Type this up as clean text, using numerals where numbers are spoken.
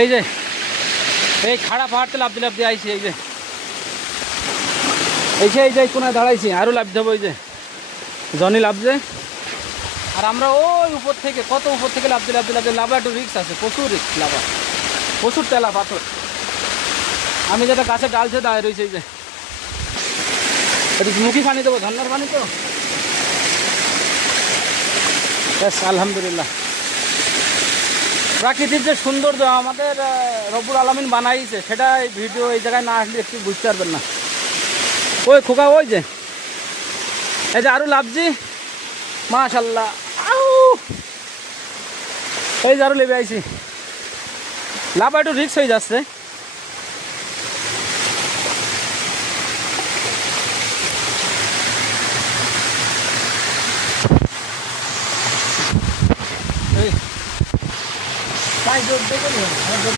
এই যে এই খাড়া পাহাড়তে লাফতে লাফতে আইছি, এই যে এই যে কোনায় দাঁড়াইছি, আরও লাভ দেবো। ওই যে জনি লাভছে, আর আমরা ওই উপর থেকে কত উপর থেকে লাভতে লাভতে লাভতে লাভা একটু রিক্স আছে, প্রচুর রিক্স, লাভা প্রচুর তেলা পাথর। আমি যেটা গাছে ডালছে দাঁড়িয়ে রয়েছে, এই যে মুখি পানি দেবো, ঝর্নার পানি তো। ব্যাস আলহামদুলিল্লাহ, প্রাকৃতিক যে সৌন্দর্য আমাদের রব্বুল আলামিন বানাইছে, সেটা এই ভিডিও এই জায়গায় না আসলে একটু বুঝতে পারবেন না। ওই খোকা, ওই যে এই যে আরও লাভজি, মাশাল্লাহ। এই যে আরও লেবে আইছি, লাভা একটু রিক্স হয়ে যাচ্ছে। এই